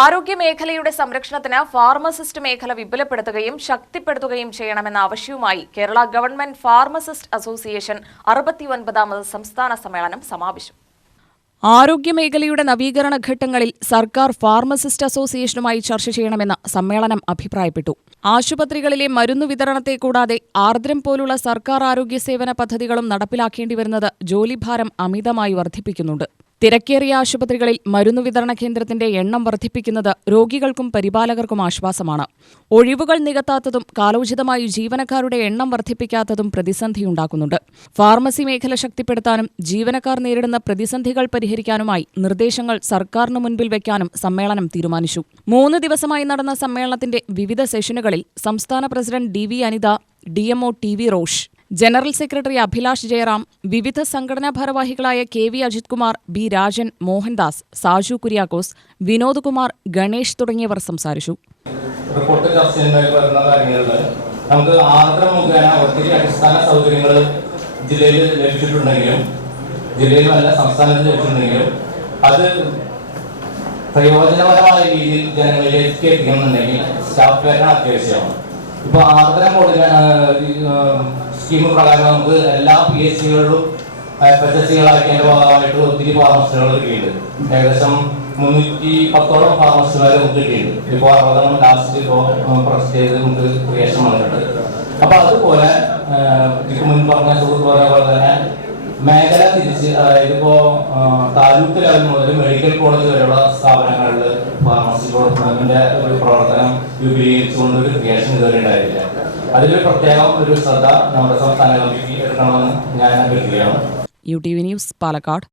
ആരോഗ്യമേഖലയുടെ സംരക്ഷണത്തിന് ഫാർമസിസ്റ്റ് മേഖല വിപുലപ്പെടുത്തുകയും ശക്തിപ്പെടുത്തുകയും ചെയ്യണമെന്ന ആവശ്യവുമായി കേരള ഗവൺമെന്റ് ഫാർമസിസ്റ്റ് അസോസിയേഷൻ 69ാമത് സംസ്ഥാന സമ്മേളനം സമാപിച്ചു. ആരോഗ്യമേഖലയുടെ നവീകരണ ഘട്ടങ്ങളിൽ സർക്കാർ ഫാർമസിസ്റ്റ് അസോസിയേഷനുമായി ചർച്ച ചെയ്യണമെന്ന് സമ്മേളനം അഭിപ്രായപ്പെട്ടു. ആശുപത്രികളിലെ മരുന്നു വിതരണത്തെ കൂടാതെ ആർദ്രം പോലുള്ള സർക്കാർ ആരോഗ്യ സേവന പദ്ധതികളും നടപ്പിലാക്കേണ്ടിവരുന്നത് ജോലിഭാരം അമിതമായി വർദ്ധിപ്പിക്കുന്നുണ്ട്. തിരക്കേറിയ ആശുപത്രികളിൽ മരുന്നു വിതരണ കേന്ദ്രത്തിന്റെ എണ്ണം വർദ്ധിപ്പിക്കുന്നത് രോഗികൾക്കും പരിപാലകർക്കും ആശ്വാസമാണ്. ഒഴിവുകൾ നികത്താത്തതും കാലോചിതമായി ജീവനക്കാരുടെ എണ്ണം വർദ്ധിപ്പിക്കാത്തതും പ്രതിസന്ധിയുണ്ടാക്കുന്നുണ്ട്. ഫാർമസി മേഖല ശക്തിപ്പെടുത്താനും ജീവനക്കാർ നേരിടുന്ന പ്രതിസന്ധികൾ പരിഹരിക്കാനുമായി നിർദ്ദേശങ്ങൾ സർക്കാരിന് മുൻപിൽ വയ്ക്കാനും സമ്മേളനം തീരുമാനിച്ചു. 3 ദിവസമായി നടന്ന സമ്മേളനത്തിന്റെ വിവിധ സെഷനുകളിൽ സംസ്ഥാന president DV Anitha, DMO TV Rosh, general secretary Abhilash Jayaram, വിവിധ സംഘടനാ ഭാരവാഹികളായ KV അജിത് കുമാർ, B രാജൻ, മോഹൻദാസ്, സാജു കുര്യാക്കോസ്, വിനോദ് കുമാർ, ഗണേഷ് തുടങ്ങിയവർ സംസാരിച്ചു. റിപ്പോർട്ട് ചർച്ച ചെയ്യുന്ന കാര്യങ്ങളിൽ നമുക്ക് ആർദ്രം മുഖേന ഒത്തിരി അടിസ്ഥാന സൗകര്യങ്ങൾ ജില്ലയിൽ ലഭിച്ചിട്ടുണ്ടെങ്കിലും ജില്ലയിലല്ല സംസ്ഥാനത്ത് ലഭിച്ചിട്ടുണ്ടെങ്കിലും അത് പ്രയോജനപരമായ രീതിയിൽ ജനങ്ങളിലേക്ക് എത്തിക്കുന്നുണ്ടെങ്കിൽ സ്റ്റാഫ് പേരാണ് അത്യാവശ്യമാണ്. ഇപ്പൊ ആർദ്രം സ്കീം പ്രകാരം നമുക്ക് എല്ലാ PHC-കളിലും FHC-കളാക്കിയതിന്റെ ഭാഗമായിട്ട് ഒത്തിരി ഫാർമസിസ്റ്റുകൾ കിട്ടിയിട്ടുണ്ട്. ഏകദേശം 310ഓളം ഫാർമസിസ്റ്റുകൾ നമുക്ക് കിട്ടിയിട്ടുണ്ട്. ഇപ്പോൾ 60 ലാസ്റ്റ് പ്രൊജക്ട് ചെയ്ത് നമുക്ക് ക്രിയേഷൻ വന്നിട്ടുണ്ട്. അപ്പൊ അതുപോലെ ഇതിക്ക് മുൻ പറഞ്ഞ സുഹൃത്ത് പറഞ്ഞ പോലെ തന്നെ മേഖല തിരിച്ച്, അതായത് ഇപ്പോ താലൂക്ക് ലെവൽ മുതൽ മെഡിക്കൽ കോളേജ് വരെയുള്ള സ്ഥാപനങ്ങളിൽ ഫാർമസി പ്രവർത്തനത്തിന്റെ ഒരു പ്രവർത്തനം വിപുലീകരിച്ചുകൊണ്ട് ഒരു ക്രിയേഷൻ ഇതുവരെ ഉണ്ടായിട്ടില്ല. അതിലൊരു പ്രത്യേകം ഒരു ശ്രദ്ധ നമ്മുടെ സംസ്ഥാന കമ്മിറ്റി എടുക്കണമെന്ന് ഞാൻ അഭ്യർത്ഥിക്കുകയാണ്. UTV news, Palakkad.